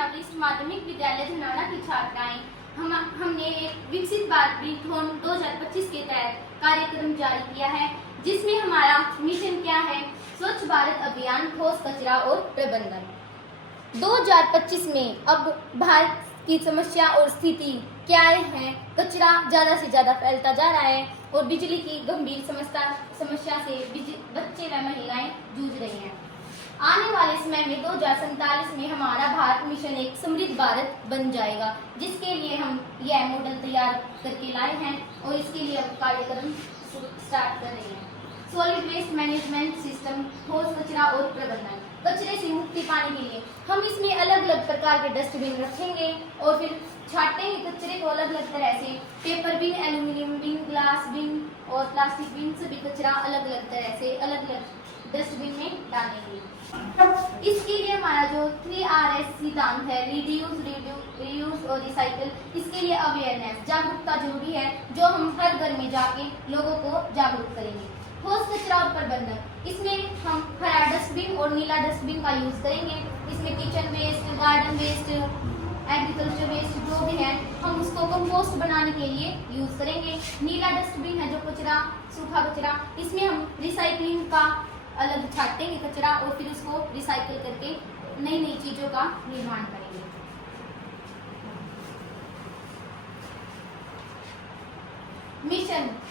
Minneapolis माध्यमिक विद्यालय धनाना की छात्राएं हमने एक विकसित भारत विथोन 2025 के तहत कार्यक्रम जारी किया है, जिसमें हमारा मिशन क्या है, स्वच्छ भारत अभियान, ठोस कचरा और प्रबंधन। 2025 में अब भारत की समस्या और स्थिति क्या है? कचरा ज्यादा से ज्यादा फैलता जा रहा है और बिजली की गंभीर समस्या से बच्चे व महिलाएं जूझ रही हैं। आने वाले समय में 2047 में हमारा भारत मिशन एक समृद्ध भारत बन जाएगा, जिसके लिए हम यह मॉडल तैयार करके लाए हैं और इसके लिए अब कार्यक्रम स्टार्ट कर रहे हैं। सॉलिड वेस्ट मैनेजमेंट सिस्टम, ठोस कचरा और प्रबंधन। कचरे से मुक्ति पाने के लिए हम इसमें अलग अलग प्रकार के डस्टबिन रखेंगे और फिर छाटेंगे कचरे को अलग अलग तरह से। पेपर बिन, एल्यूमिनियम बिन, ग्लास बिन और प्लास्टिक बिन, सभी कचरा अलग अलग तरह से अलग अलग डस्टबिन में डालेंगे। इसके लिए हमारा जो 3RS सिद्धांत है, रिड्यूस, रीयूज और रिसाइकल, इसके लिए अवेयरनेस, जागरूकता जरूरी है, जो हम हर घर में जाके लोगों को जागरूक करेंगे। ठोस कचरा और प्रबंधन, इसमें हम हरा डस्टबिन और नीला डस्टबिन का यूज करेंगे। इसमें kitchen waste, garden waste, agriculture waste जो भी है, हम उसको कंपोस्ट बनाने के लिए यूज करेंगे। नीला डस्टबिन है जो कचरा, सूखा कचरा, इसमें हम रिसाइकलिंग का अलग छाटेंगे कचरा और फिर उसको रिसाइकिल करके नई नई चीजों का निर्माण करेंगे।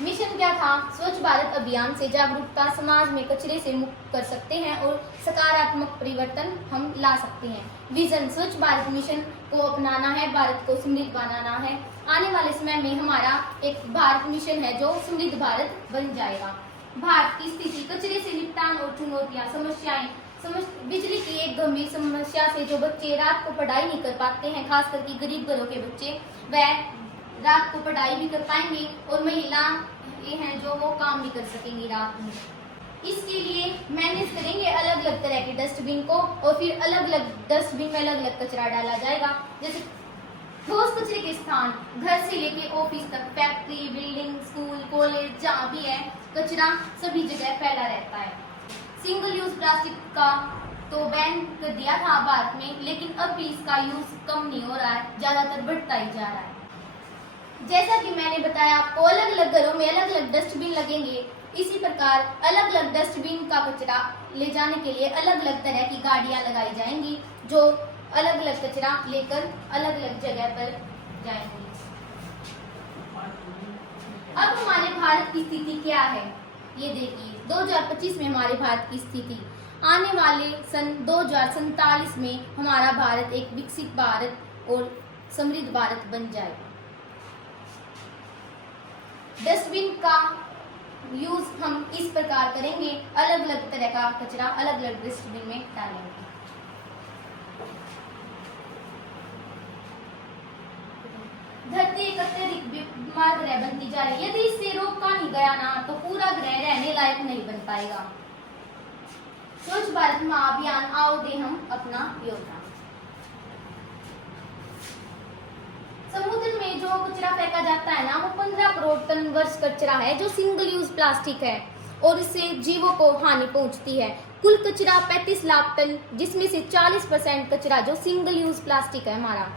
मिशन क्या था? स्वच्छ भारत अभियान से जागरूकता, समाज में कचरे से मुक्त कर सकते हैं और सकारात्मक परिवर्तन हम ला सकते हैं। विजन, स्वच्छ भारत मिशन को अपनाना है, भारत को समृद्ध बनाना है। आने वाले समय में हमारा एक भारत मिशन है जो समृद्ध भारत बन जाएगा। भारत की स्थिति, कचरे से निपटान और चुनौतियां, समस्याएं। बिजली की एक गंभीर समस्या से जो बच्चे रात को पढ़ाई नहीं कर पाते हैं, खास करके गरीब घरों के बच्चे, वह रात को पढ़ाई भी कर पाएंगे और महिला ये हैं जो वो काम भी कर सकेंगी रात में। इसके लिए मैनेज करेंगे अलग अलग तरह के डस्टबिन को और फिर अलग अलग डस्टबिन में अलग अलग कचरा डाला जाएगा। जैसे ठोस कचरे के स्थान, घर से लेके ऑफिस तक, फैक्ट्री, बिल्डिंग, स्कूल, कॉलेज, जहाँ भी है कचरा सभी जगह फैला रहता है। सिंगल यूज प्लास्टिक का तो बैन कर दिया था भारत में, लेकिन अब भी इसका यूज कम नहीं हो रहा है, ज्यादातर बढ़ता ही जा रहा है। जैसा कि मैंने बताया, आपको अलग अलग घरों में अलग अलग डस्टबिन लगेंगे। इसी प्रकार अलग अलग डस्टबिन का कचरा ले जाने के लिए अलग अलग तरह की गाड़ियां लगाई जाएंगी, जो अलग अलग कचरा लेकर अलग अलग जगह पर जाएंगी। अब हमारे भारत की स्थिति क्या है, ये देखिए। 2025 में हमारे भारत की स्थिति, आने वाले सन 2047 में हमारा भारत एक विकसित भारत और समृद्ध भारत बन जाएगा। डस्टबिन का यूज हम इस प्रकार करेंगे, अलग अलग तरह का कचरा अलग अलग डस्टबिन में डालेंगे। धरती एक अत्यधिक बीमार ग्रह बनती जा रही है। यदि इसे रोका नहीं गया ना, तो पूरा ग्रह रहने लायक नहीं बन पाएगा। स्वच्छ भारत महाअभियान, आओ दे हम अपना योगदान। समुद्र में जो कचरा फेंका जाता है ना, वो 15 करोड़ टन वर्ष कचरा है, जो सिंगल यूज प्लास्टिक है और इससे जीवों को हानि पहुंचती है। कुल कचरा 35 लाख टन, जिसमें से 40% कचरा जो सिंगल यूज प्लास्टिक है हमारा।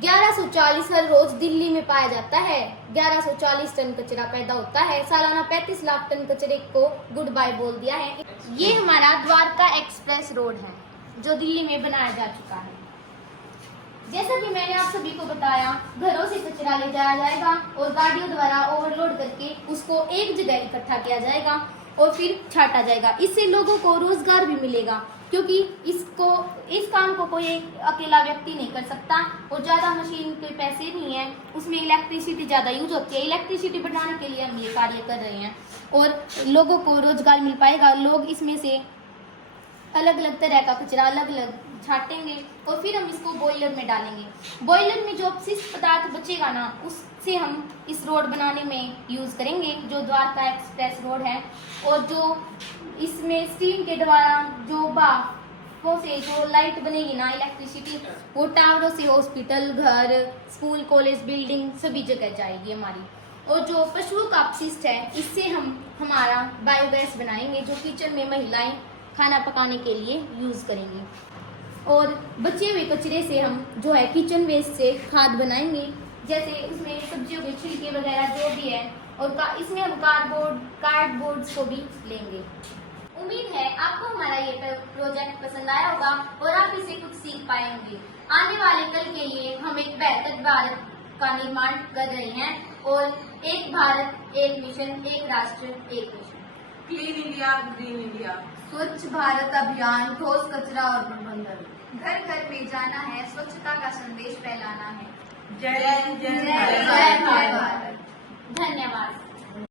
1140 हर रोज दिल्ली में पाया जाता है। 1140 टन कचरा पैदा होता है। सालाना 35 लाख टन कचरे को गुड बाय बोल दिया है। ये हमारा द्वारका एक्सप्रेस रोड है, जो दिल्ली में बनाया जा चुका है। जैसा कि मैंने आप सभी को बताया, घरों से कचरा ले जाया जाएगा और गाड़ियों द्वारा ओवरलोड करके उसको एक जगह इकट्ठा किया जाएगा और फिर छाटा जाएगा। इससे लोगों को रोजगार भी मिलेगा, क्योंकि इस काम को कोई अकेला व्यक्ति नहीं कर सकता और ज्यादा मशीन के पैसे नहीं है, उसमें इलेक्ट्रिसिटी ज्यादा यूज होती है। इलेक्ट्रिसिटी बढ़ाने के लिए हम ये कार्य कर रहे हैं और लोगों को रोजगार मिल पाएगा। लोग इसमें से अलग अलग तरह का कचरा अलग अलग छाटेंगे और फिर हम इसको बॉयलर में डालेंगे। बॉयलर में जो अपशिष्ट पदार्थ बचेगा ना, उससे हम इस रोड बनाने में यूज करेंगे, जो द्वारका एक्सप्रेस रोड है। और जो इसमें स्टीम के द्वारा जो भापों से जो लाइट बनेगी ना, इलेक्ट्रिसिटी, वो टावरों से हॉस्पिटल, घर, स्कूल, कॉलेज, बिल्डिंग सभी जगह जाएगी हमारी। और जो पशुओं का अपशिष्ट है, इससे हम हमारा बायोगैस बनाएंगे, जो किचन में महिलाएं खाना पकाने के लिए यूज करेंगे। और बचे हुए कचरे से हम जो है किचन वेस्ट से खाद बनाएंगे, जैसे उसमें सब्जियों के छिलके वगैरह जो भी है, और इसमें हम कार्डबोर्ड्स को भी लेंगे। उम्मीद है आपको हमारा ये प्रोजेक्ट पसंद आया होगा और आप इसे कुछ सीख पाए होंगे। आने वाले कल के लिए हम एक बेहतर भारत का निर्माण कर रहे हैं और एक भारत एक मिशन, एक राष्ट्र एक mission. Clean India green India, स्वच्छ भारत अभियान, ठोस कचरा और प्रबंधन। घर घर में जाना है, स्वच्छता का संदेश फैलाना है। जय जय भारत। धन्यवाद।